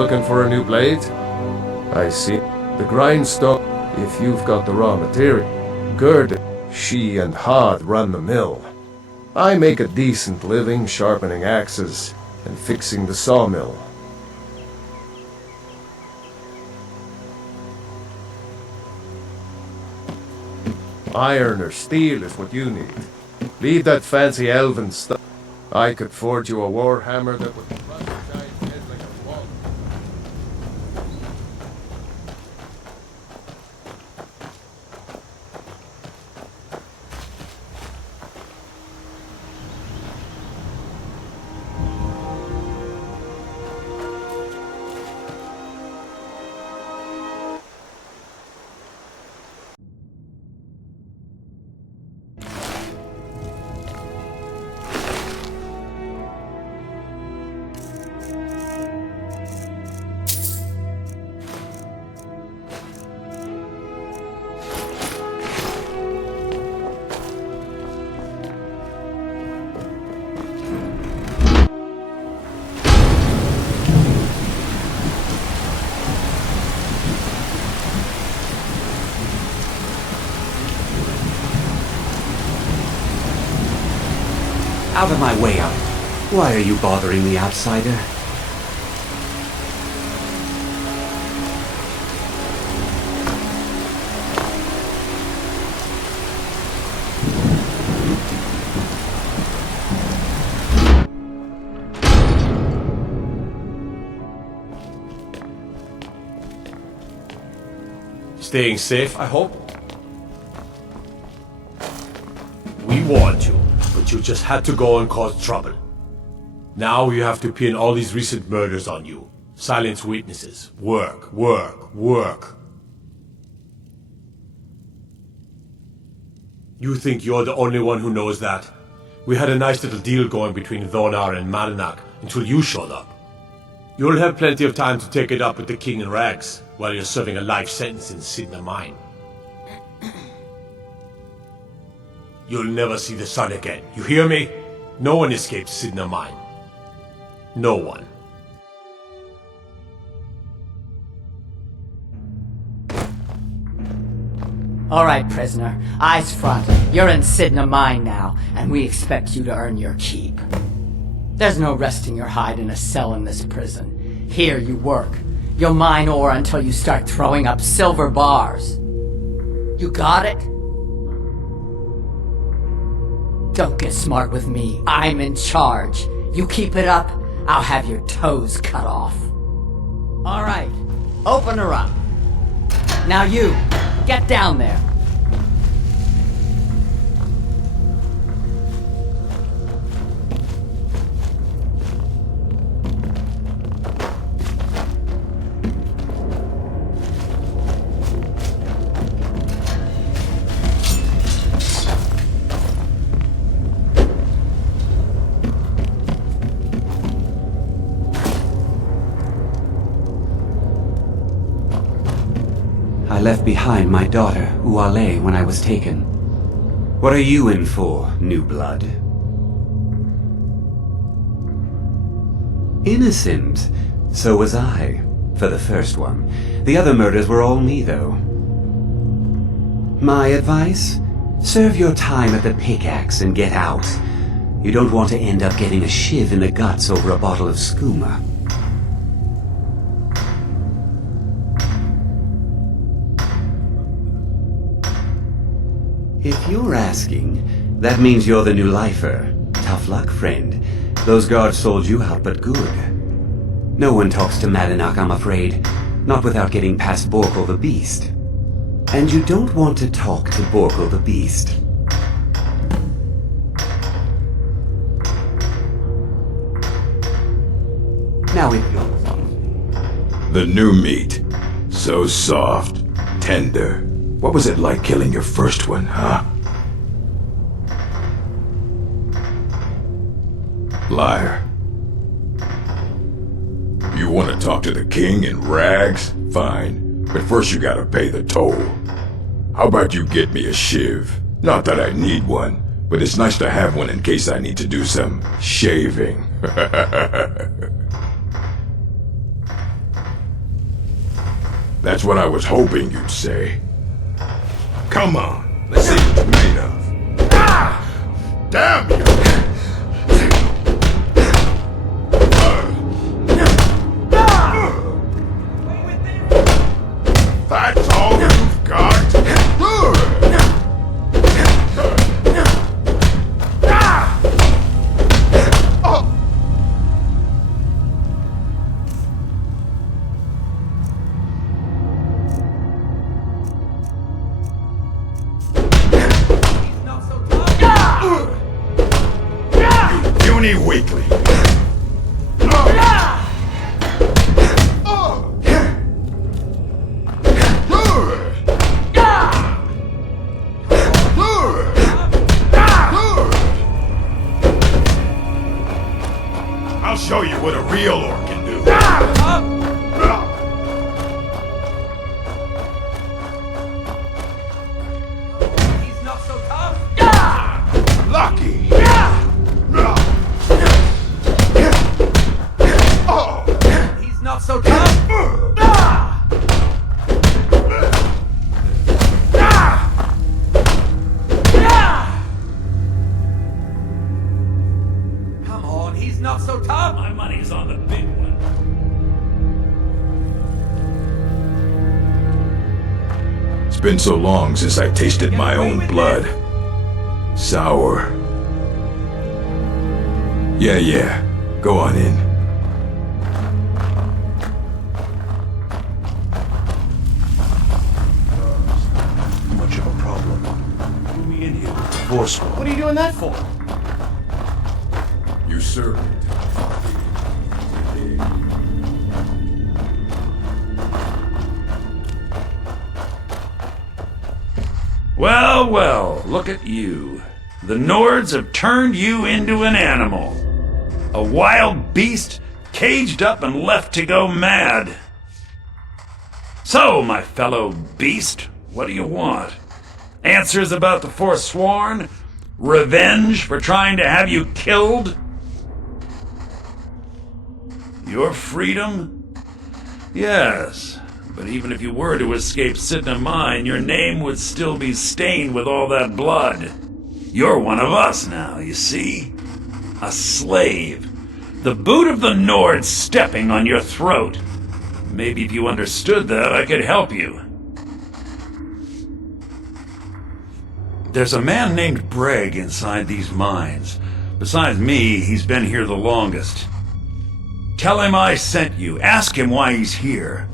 looking for a new blade? I see. The grindstone, if you've got the raw material. Gerd, she and Hod run the mill. I make a decent living sharpening axes and fixing the sawmill. Iron or steel is what you need. Leave that fancy elven stuff. I could forge you a war hammer that would crush a giant's head like a wall. Out of my way, out. Why are you bothering the outsider? Staying safe, I hope? We warned you, but you just had to go and cause trouble. Now you have to pin all these recent murders on you. Silence witnesses. Work, work, work. You think you're the only one who knows that? We had a nice little deal going between Thonar and Mananak until you showed up. You'll have plenty of time to take it up with the King in Rags while you're serving a life sentence in Sidna Mine. You'll never see the sun again. You hear me? No one escapes Sidna Mine. No one. All right, prisoner. Eyes front. You're in Sidna Mine now, and we expect you to earn your keep. There's no resting your hide in a cell in this prison. Here you work. You'll mine ore until you start throwing up silver bars. You got it? Don't get smart with me. I'm in charge. You keep it up, I'll have your toes cut off. All right, open her up. Now you, get down there. I left behind my daughter, Uale, when I was taken. What are you in for, new blood? Innocent. So was I, for the first one. The other murders were all me, though. My advice? Serve your time at the pickaxe and get out. You don't want to end up getting a shiv in the guts over a bottle of skooma. If you're asking, that means you're the new lifer. Tough luck, friend. Those guards sold you out, but good. No one talks to Madanak, I'm afraid. Not without getting past Borkle the Beast. And you don't want to talk to Borkle the Beast. Now if you're... The new meat. So soft, tender. What was it like killing your first one, huh? Liar. You want to talk to the king in rags? Fine. But first you gotta pay the toll. How about you get me a shiv? Not that I need one, but it's nice to have one in case I need to do some shaving. That's what I was hoping you'd say. Come on, let's see what you're made of. Ah! Damn you! That's all you've got? Puny weakling. I'll show you what a real orc can do. He's not so tough. Lucky. He's not so tough. Come on, he's not so tough. My money's on the big one. It's been so long since I tasted my own blood. Sour. Yeah. Go on in. Much of a problem. Put me in here with the force. What are you doing that for? You servant. Well, look at you. The Nords have turned you into an animal. A wild beast, caged up and left to go mad. So, my fellow beast, what do you want? Answers about the Forsworn? Revenge for trying to have you killed? Your freedom? Yes. But even if you were to escape Sidna Mine, your name would still be stained with all that blood. You're one of us now, you see? A slave. The boot of the Nord stepping on your throat. Maybe if you understood that, I could help you. There's a man named Breg inside these mines. Besides me, he's been here the longest. Tell him I sent you. Ask him why he's here.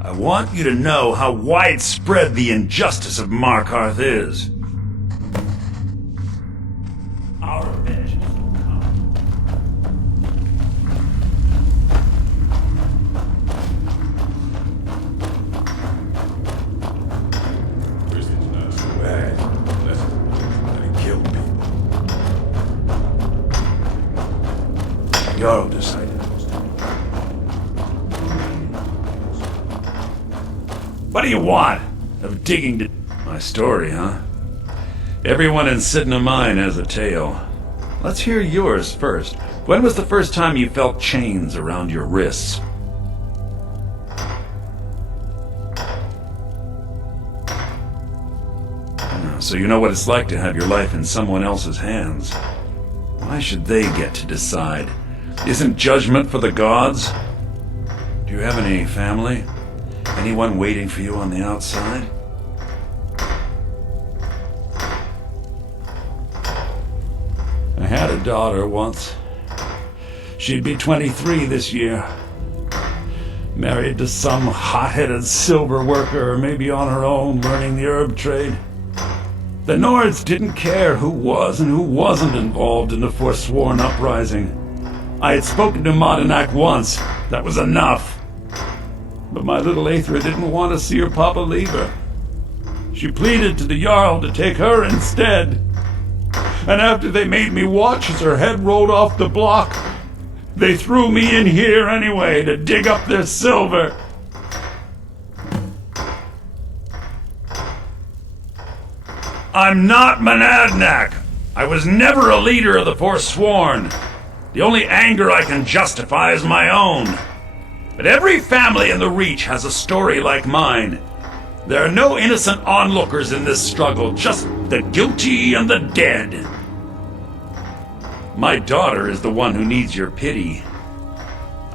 I want you to know how widespread the injustice of Markarth is. Our vengeance will come. Prison's not so bad. Unless I kill people. Jarl decided. What do you want? Of digging to... My story, huh? Everyone in Sidna Mine has a tale. Let's hear yours first. When was the first time you felt chains around your wrists? So you know what it's like to have your life in someone else's hands. Why should they get to decide? Isn't judgment for the gods? Do you have any family? Anyone waiting for you on the outside? I had a daughter once. She'd be 23 this year. Married to some hot-headed silver worker, or maybe on her own, learning the herb trade. The Nords didn't care who was and who wasn't involved in the Forsworn uprising. I had spoken to Madanak once. That was enough. But my little Aethra didn't want to see her papa leave her. She pleaded to the Jarl to take her instead. And after they made me watch as her head rolled off the block, they threw me in here anyway to dig up their silver. I'm not Monadnack. I was never a leader of the Forsworn. The only anger I can justify is my own. But every family in the Reach has a story like mine. There are no innocent onlookers in this struggle, just the guilty and the dead. My daughter is the one who needs your pity.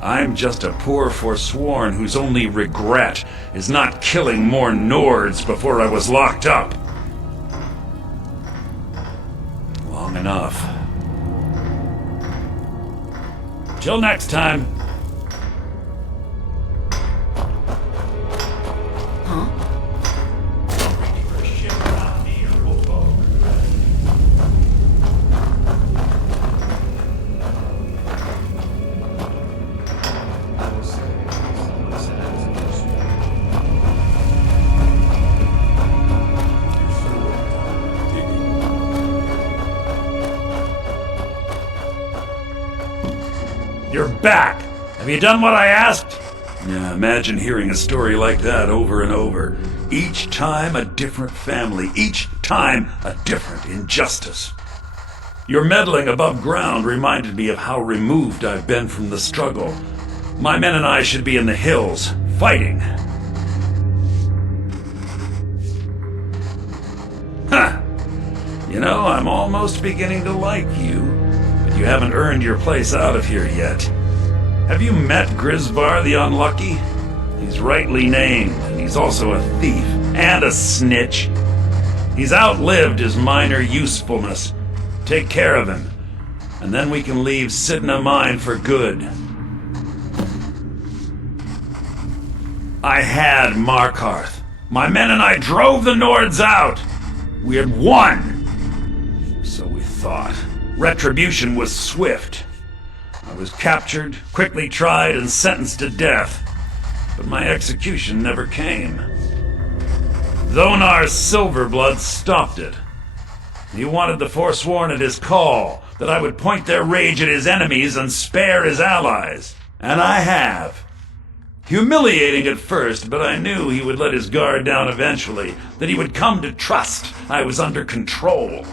I'm just a poor Forsworn whose only regret is not killing more Nords before I was locked up. Long enough. Till next time. You're back! Have you done what I asked? Yeah, imagine hearing a story like that over and over. Each time a different family, each time a different injustice. Your meddling above ground reminded me of how removed I've been from the struggle. My men and I should be in the hills, fighting. Huh! You know, I'm almost beginning to like you. You haven't earned your place out of here yet. Have you met Grisvar the Unlucky? He's rightly named, and he's also a thief and a snitch. He's outlived his minor usefulness. Take care of him, and then we can leave Sidna Mine for good. I had Markarth. My men and I drove the Nords out. We had won. So we thought. Retribution was swift. I was captured, quickly tried, and sentenced to death. But my execution never came. Dhonar's Silverblood stopped it. He wanted the Forsworn at his call, that I would point their rage at his enemies and spare his allies. And I have. Humiliating at first, but I knew he would let his guard down eventually, that he would come to trust I was under control.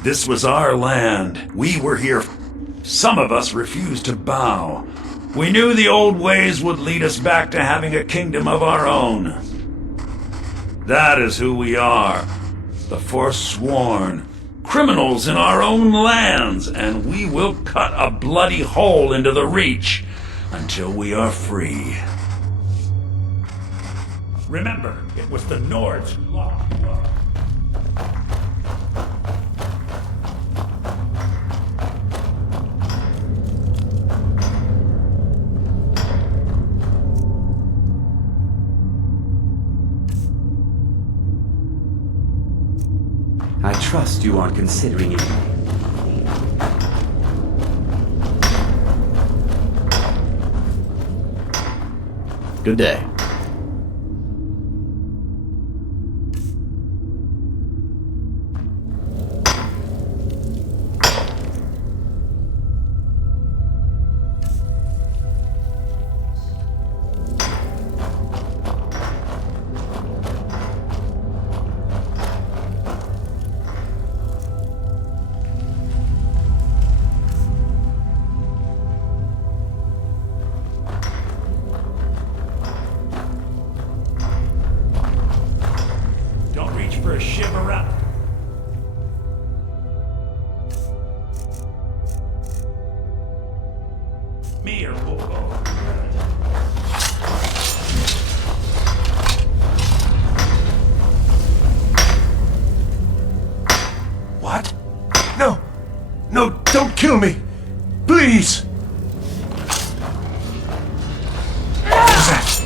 This was our land. We were here. Some of us refused to bow. We knew the old ways would lead us back to having a kingdom of our own. That is who we are. The Forsworn. Criminals in our own lands, and we will cut a bloody hole into the Reach until we are free. Remember, it was the Nords who locked you up. I trust you aren't considering it. Good day. For a shiver up. Me or Bobo? What? No! No, don't kill me! Please! What was that?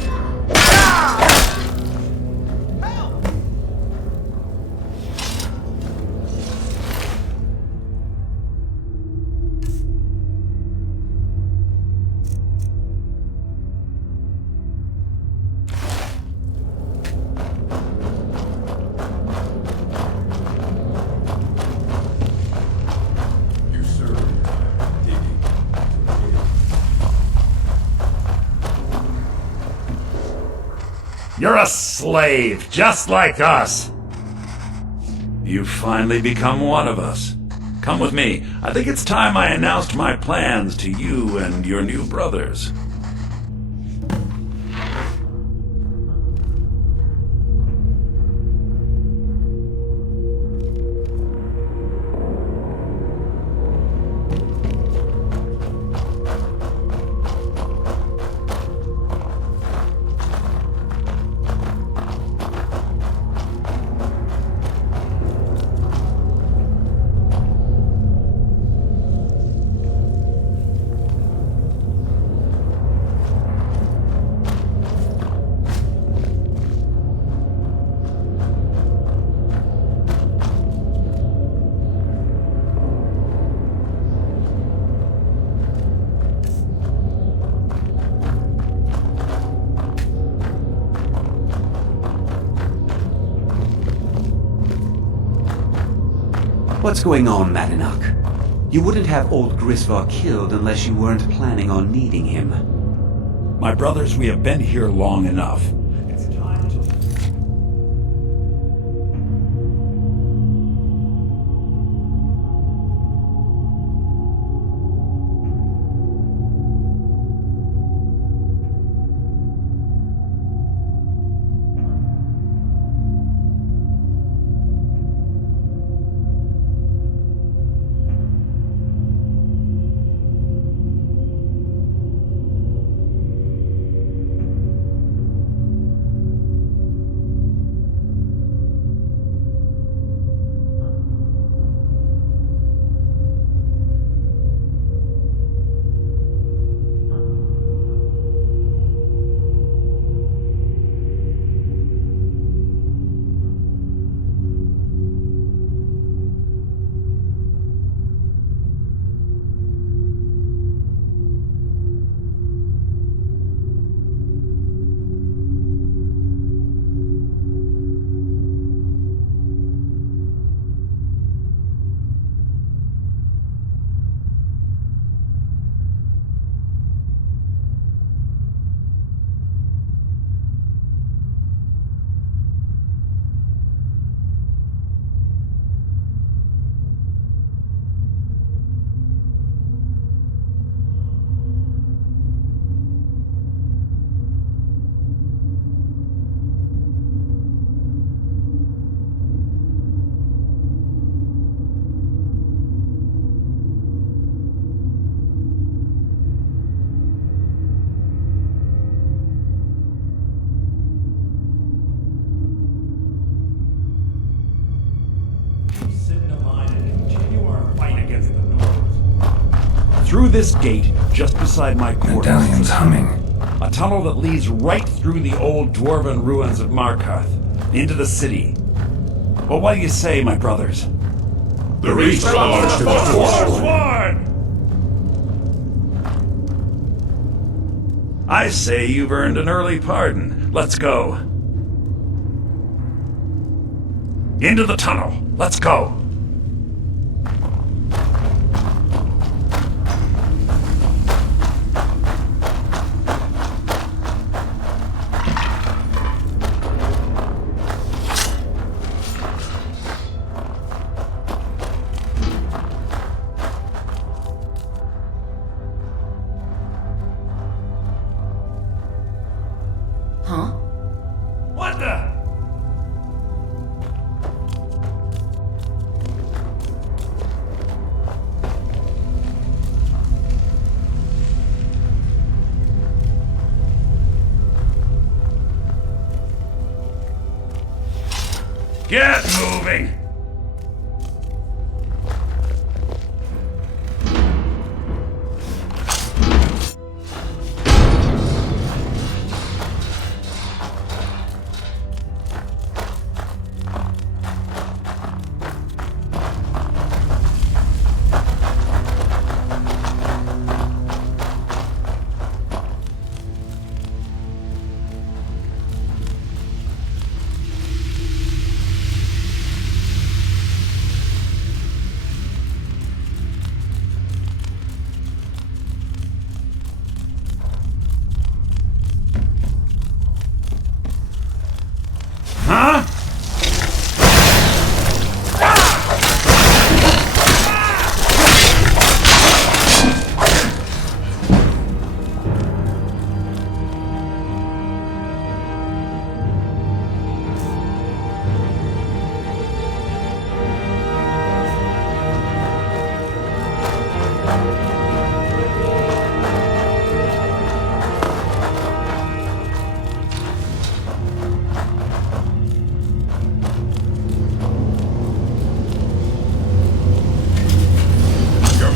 You're a slave, just like us. You've finally become one of us. Come with me. I think it's time I announced my plans to you and your new brothers. What's going on, Madanach? You wouldn't have old Grisvar killed unless you weren't planning on needing him. My brothers, we have been here long enough. It's time to... Through this gate, just beside my quarters. Medallion's humming. A tunnel that leads right through the old dwarven ruins of Markarth, into the city. Well, what do you say, my brothers? The reach belongs to the Forsworn! I say you've earned an early pardon. Let's go. Into the tunnel. Let's go. What the? Get moving!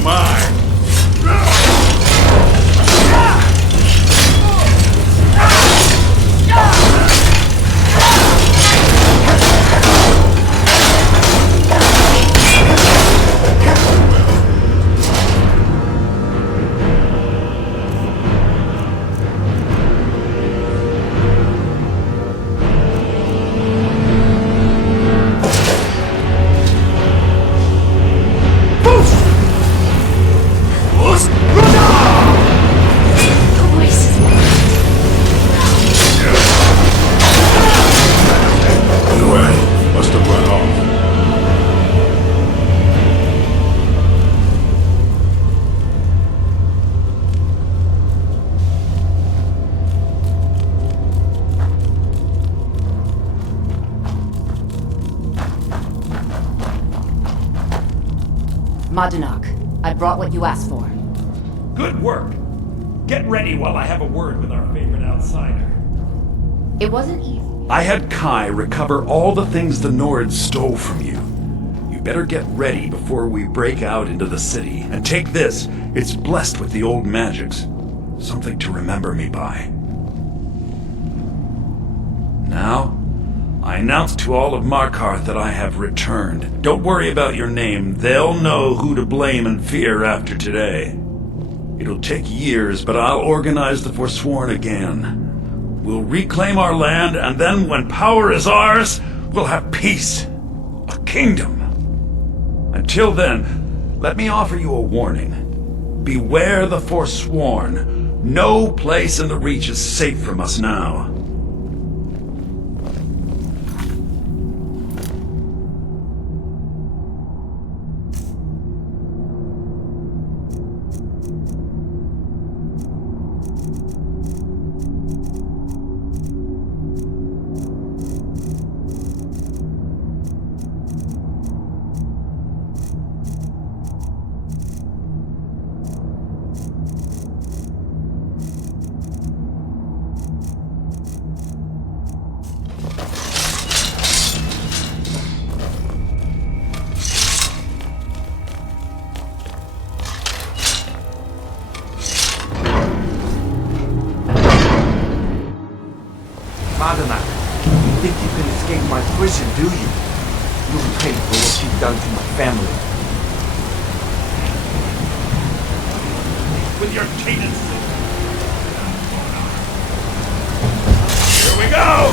mine! Madanak, I brought what you asked for. Good work. Get ready while I have a word with our favorite outsider. It wasn't easy. I had Kai recover all the things the Nords stole from you. You better get ready before we break out into the city. And take this. It's blessed with the old magics. Something to remember me by. Now, I announce to all of Markarth that I have returned. Don't worry about your name. They'll know who to blame and fear after today. It'll take years, but I'll organize the Forsworn again. We'll reclaim our land, and then when power is ours, we'll have peace. A kingdom. Until then, let me offer you a warning. Beware the Forsworn. No place in the Reach is safe from us now. Madanak, you think you can escape my prison, do you? You'll pay for what you've done to my family. With your cadence. Here we go!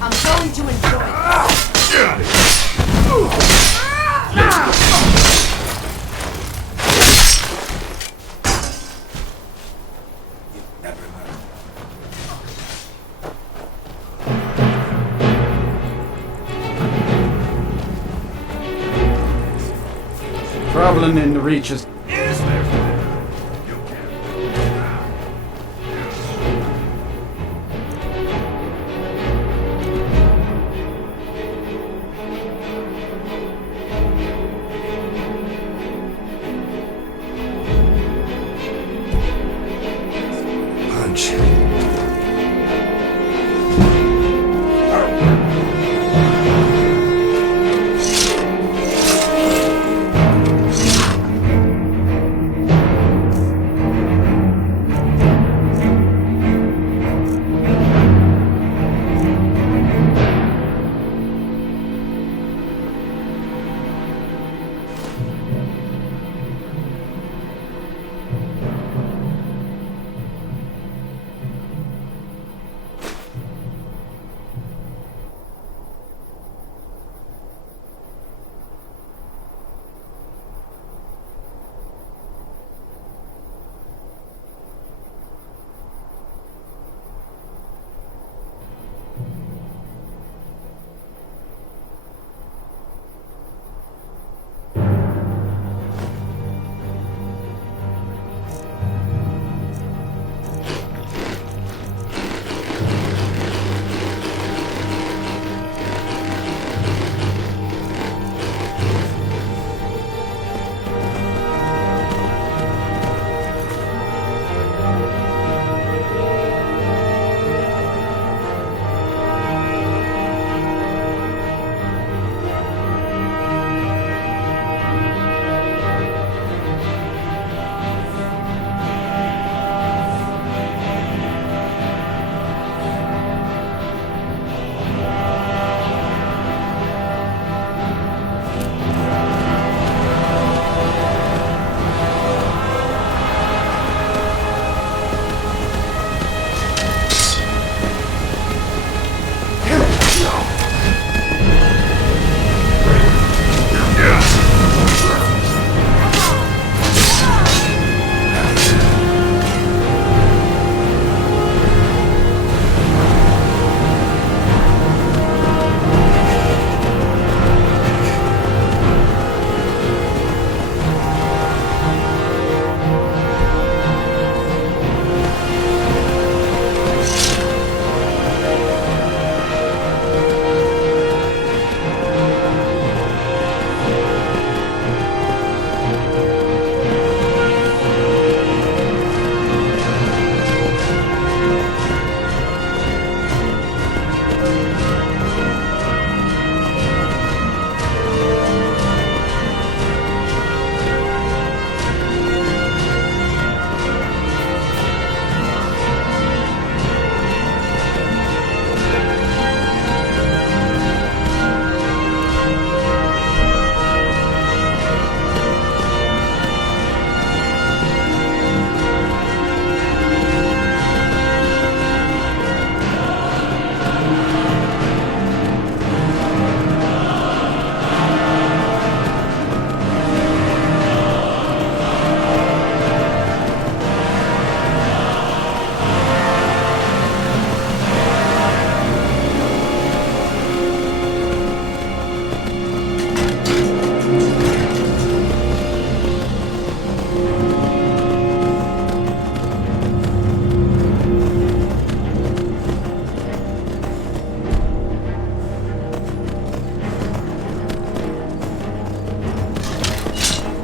I'm going to enjoy this. Traveling in the reaches. Punch.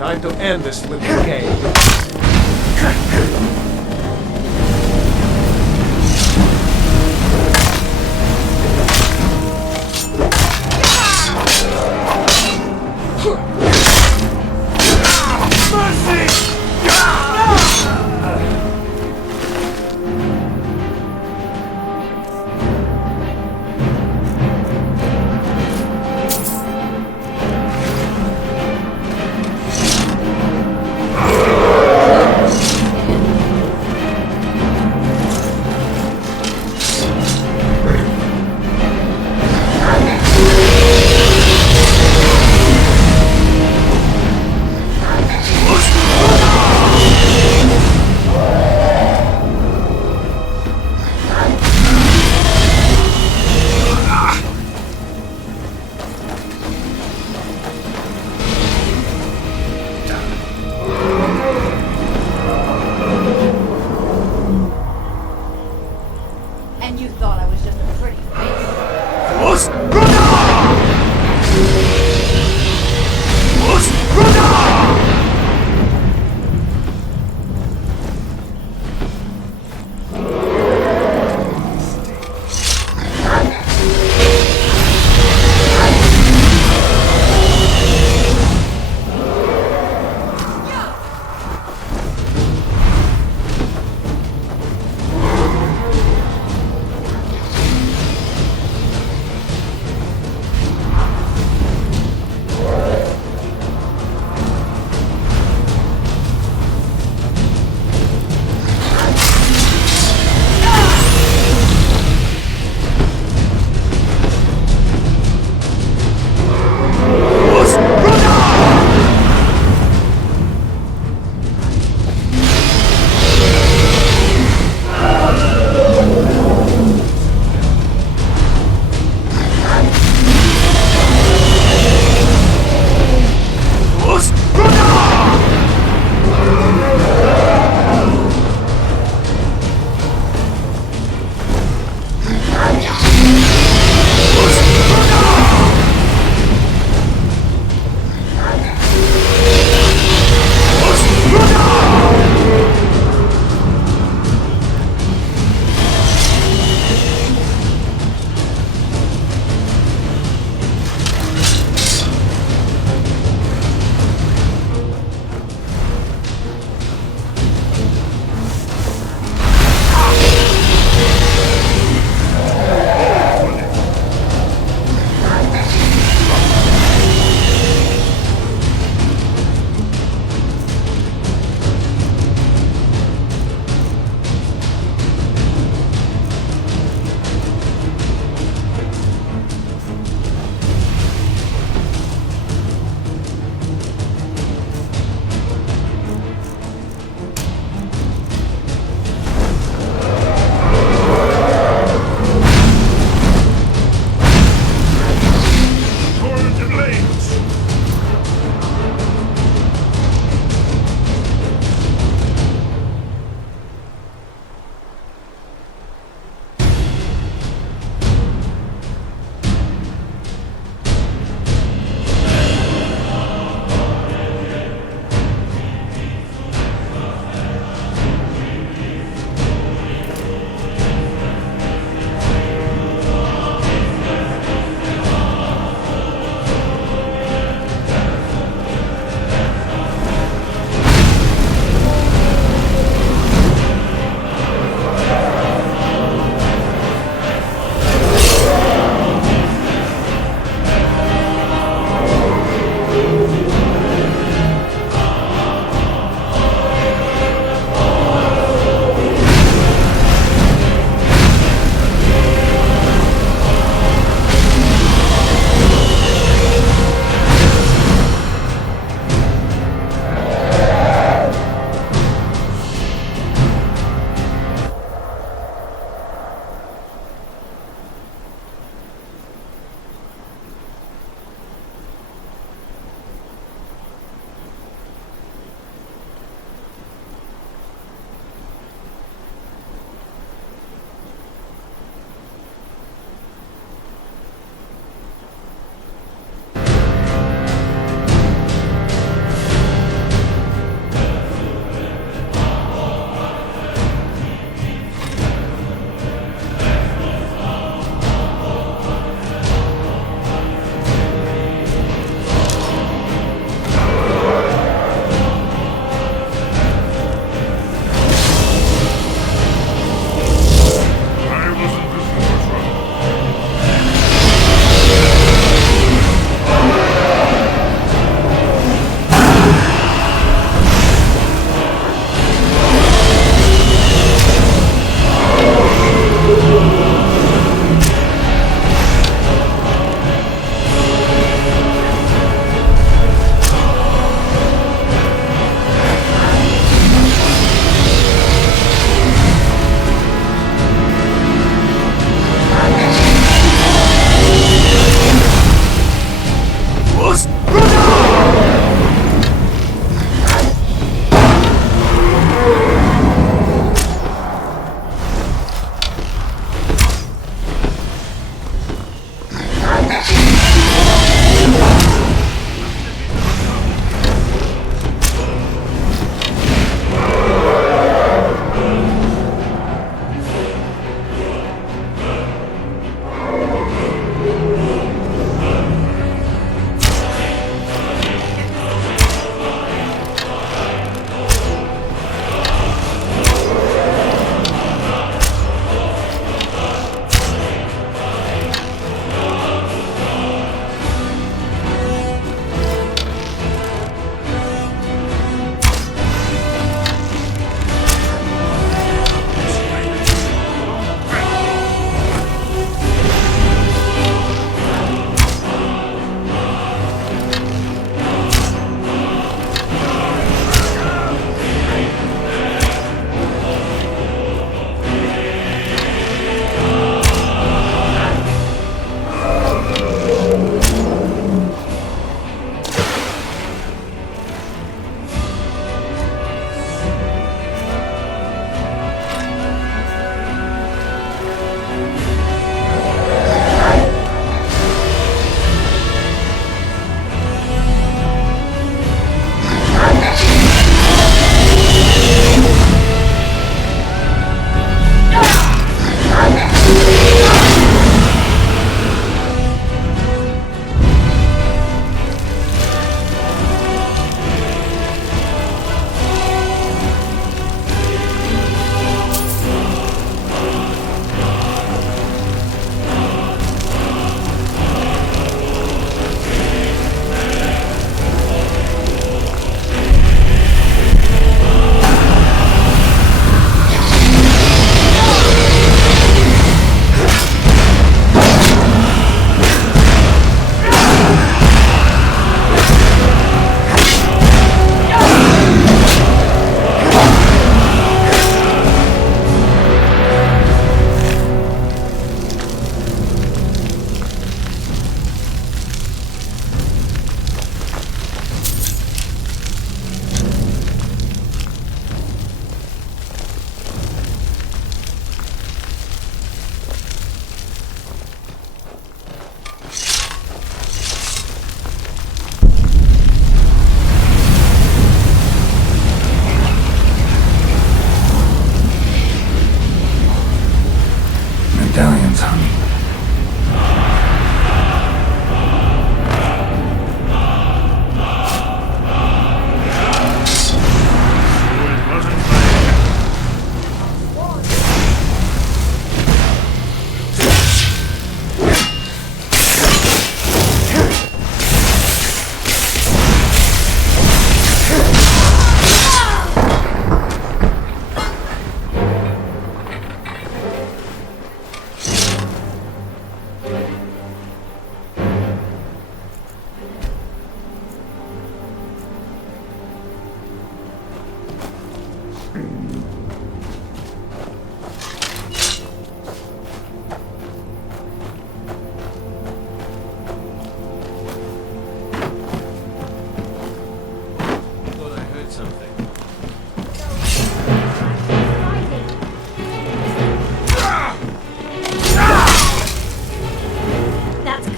Time to end this little game.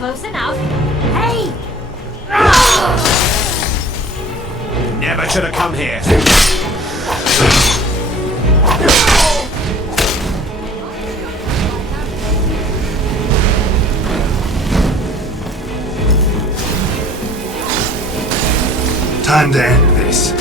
Close enough. Hey! Never should have come here. Time to end this.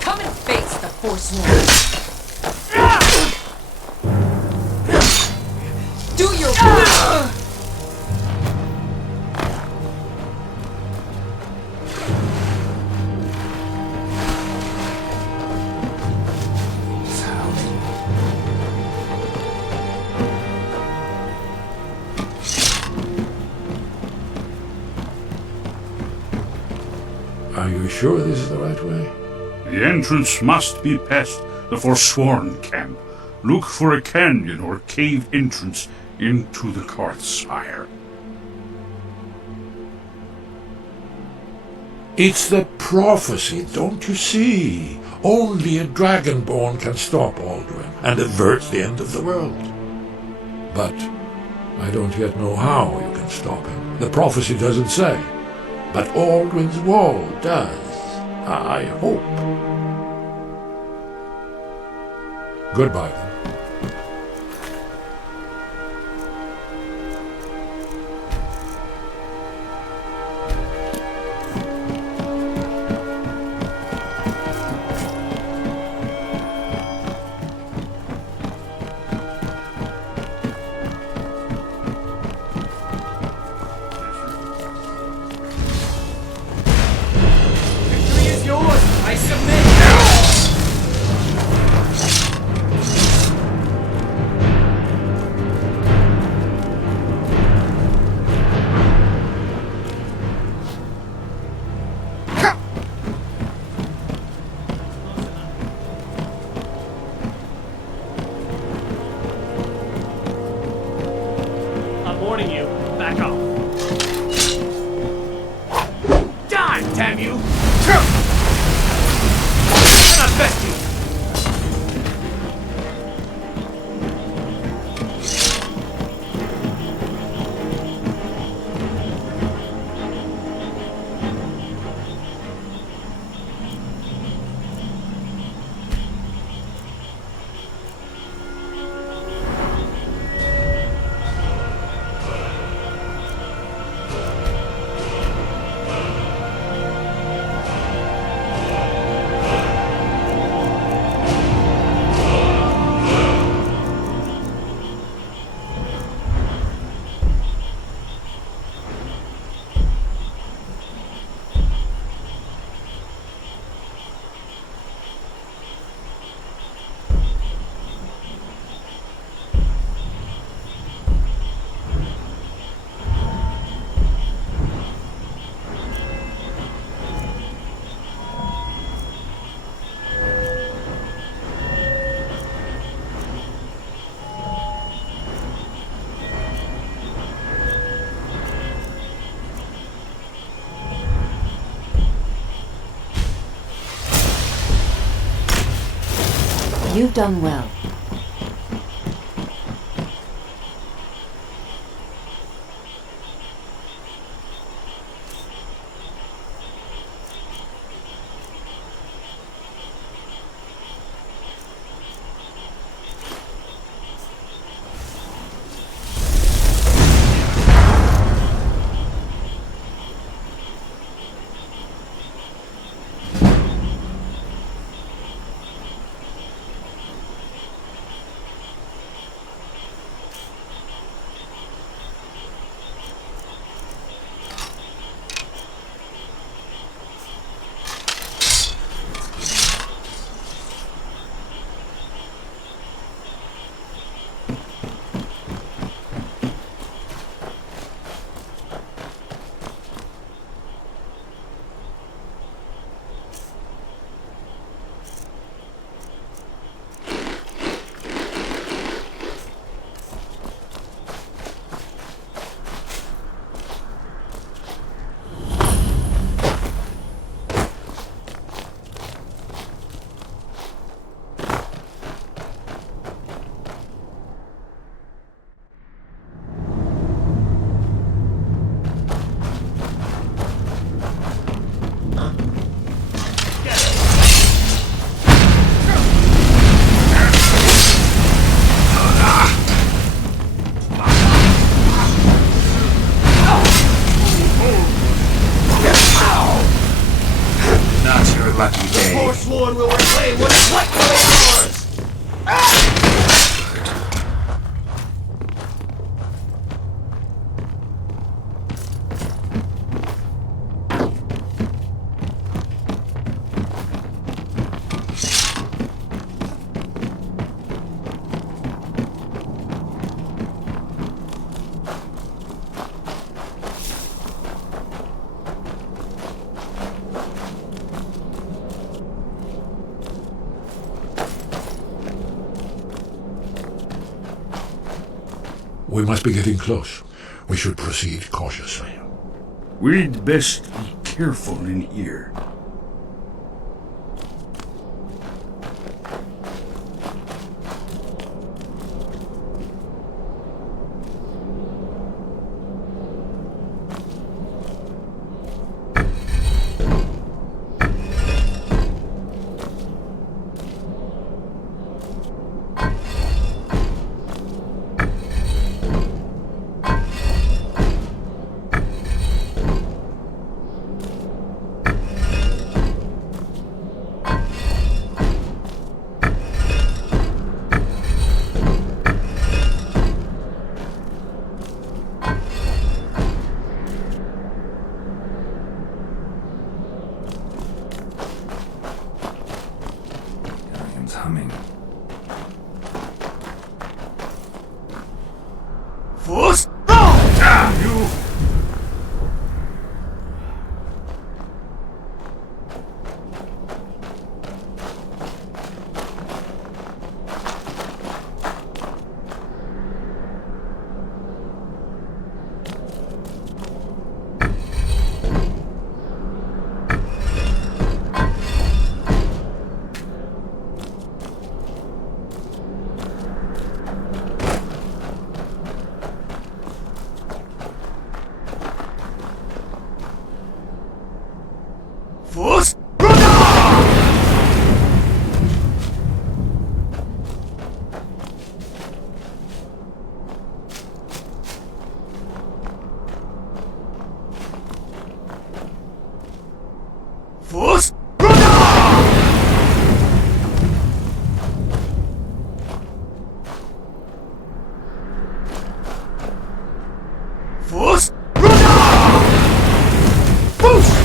Come and face the Forsworn. Do your work! Are you sure this is the right way? The entrance must be past the Forsworn camp. Look for a canyon or cave entrance into the Karth Spire. It's the prophecy, don't you see? Only a dragonborn can stop Aldrin and avert the end of the world. But I don't yet know how you can stop him. The prophecy doesn't say. But Aldrin's wall does. I hope. Goodbye, then. I'm warning you. Back off. Die, damn you! And I best you! You've done well. We must be getting close. We should proceed cautiously. We'd best be careful in here. Humming. Force! Damn you! Force! Force! Force! Boost!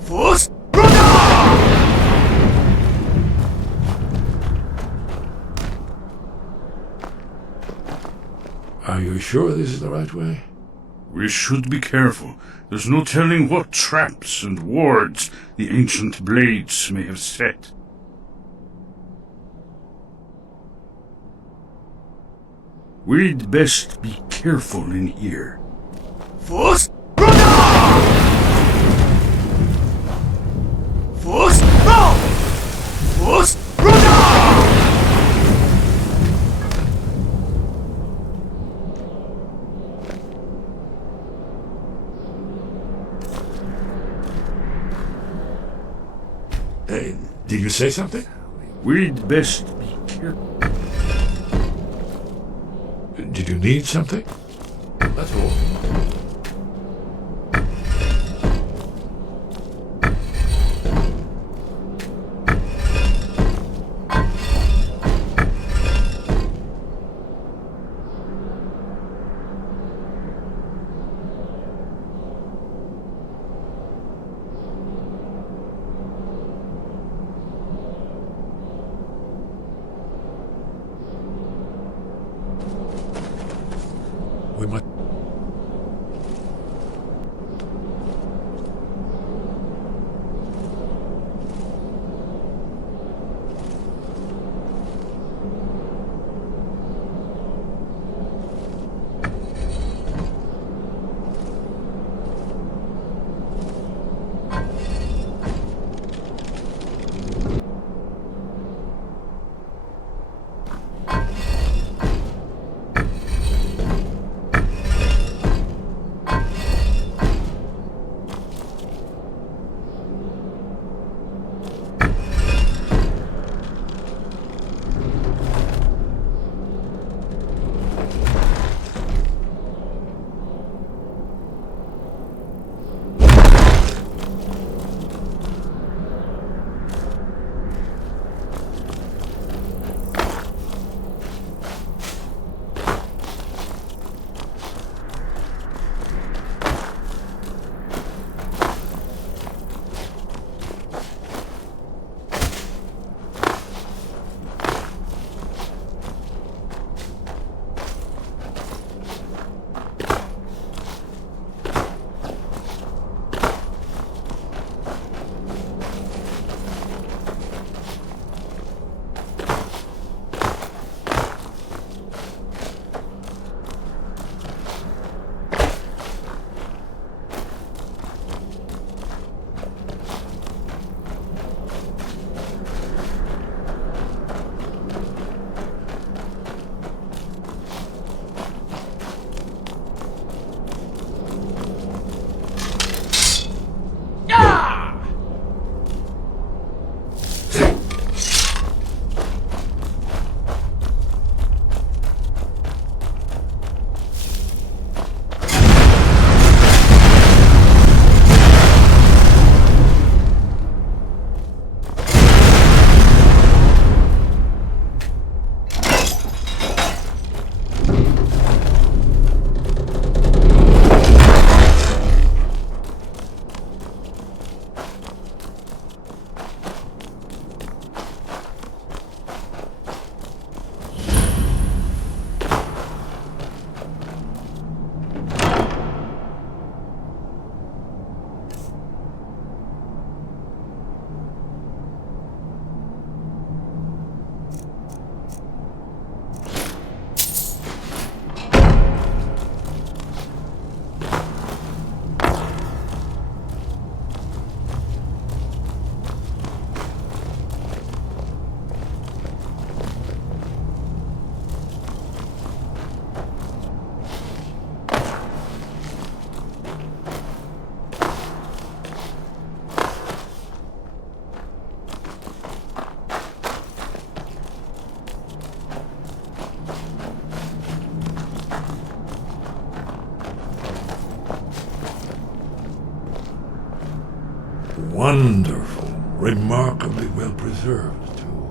Force! Are you sure this is the right way? We should be careful. There's no telling what traps and wards the ancient blades may have set. We'd best be careful in here. Force! Force! Force! Hey, did you say something? We'd best be careful. Did you need something? That's all. We must... Wonderful. Remarkably well preserved, too.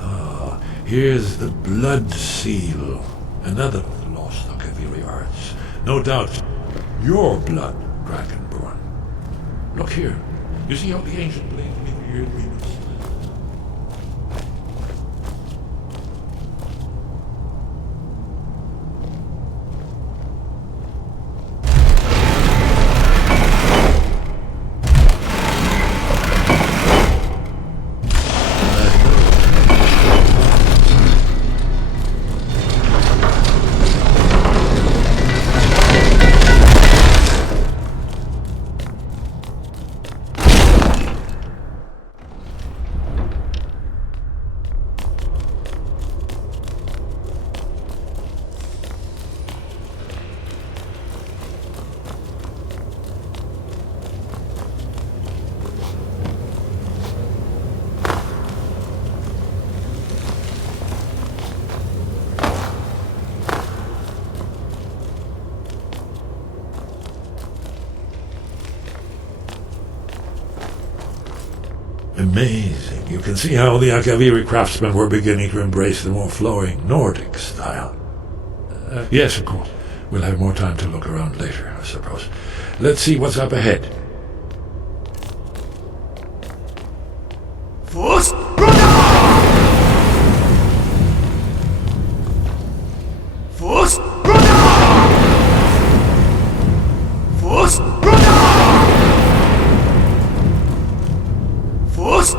Ah, here's the blood seal. Another of the lost Akaviri arts. No doubt your blood, Dragonborn. Look here. You see how the ancient blades made the Erdrick? Amazing. You can see how the Akaviri craftsmen were beginning to embrace the more flowing Nordic style. Yes, of course. We'll have more time to look around later, I suppose. Let's see what's up ahead. Force! Force! Force! Force!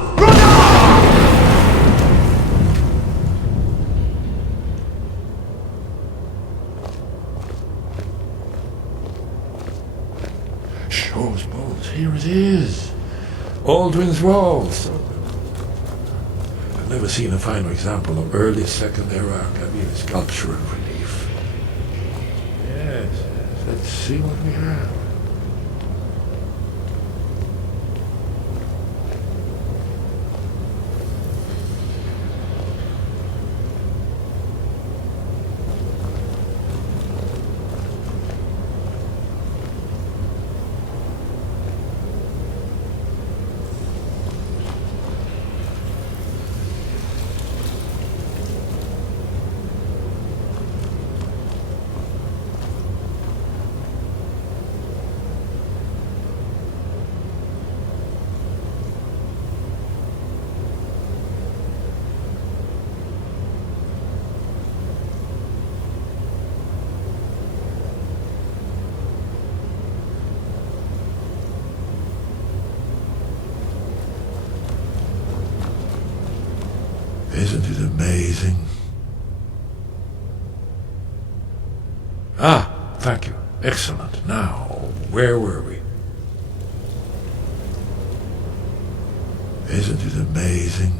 Shows bones. Here it is. Aldrin's walls. I've never seen a finer example of early Second Era Akaviri sculptural relief. Yes, let's see what we have. Isn't it amazing? Ah, thank you. Excellent. Now, where were we? Isn't it amazing?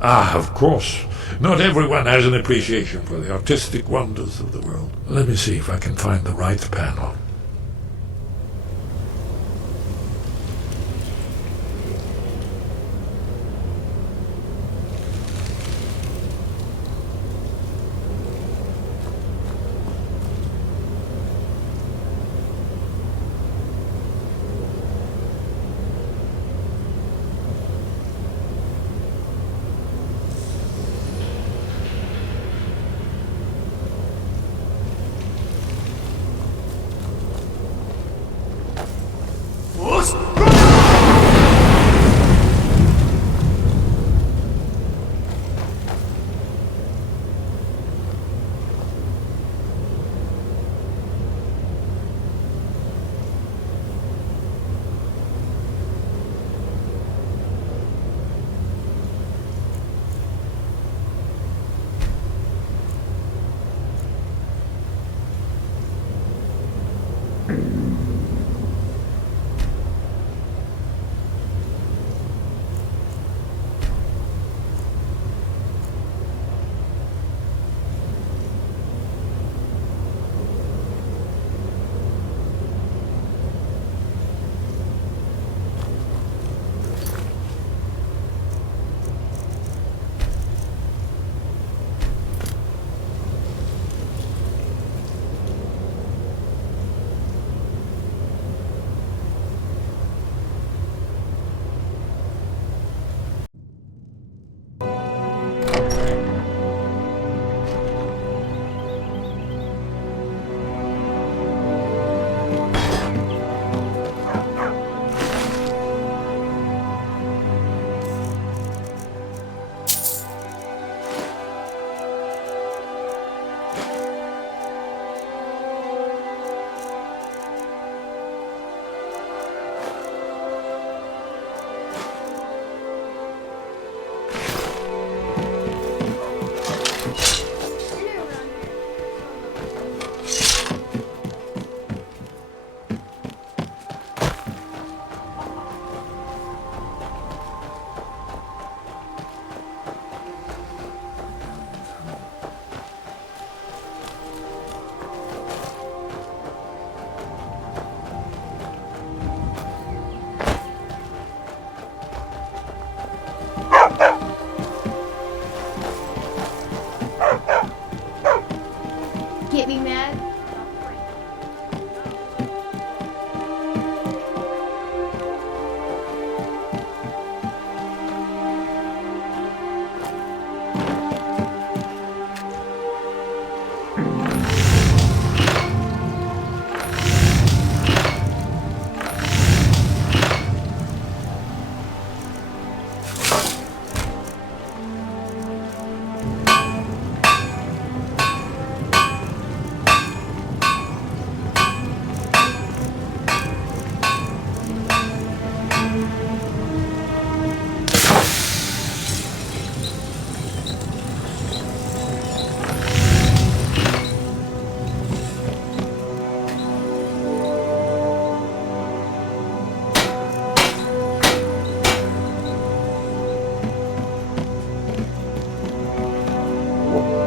Ah, of course. Not everyone has an appreciation for the artistic wonders of the world. Let me see if I can find the right panel.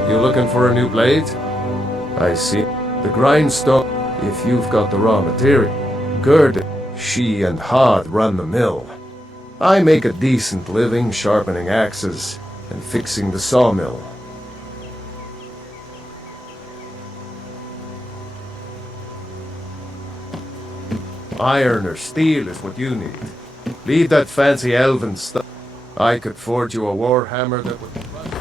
You looking for a new blade? I see. The grindstone, if you've got the raw material. Geralt, she and Hod run the mill. I make a decent living sharpening axes and fixing the sawmill. Iron or steel is what you need. Leave that fancy elven stuff. I could forge you a war hammer that would...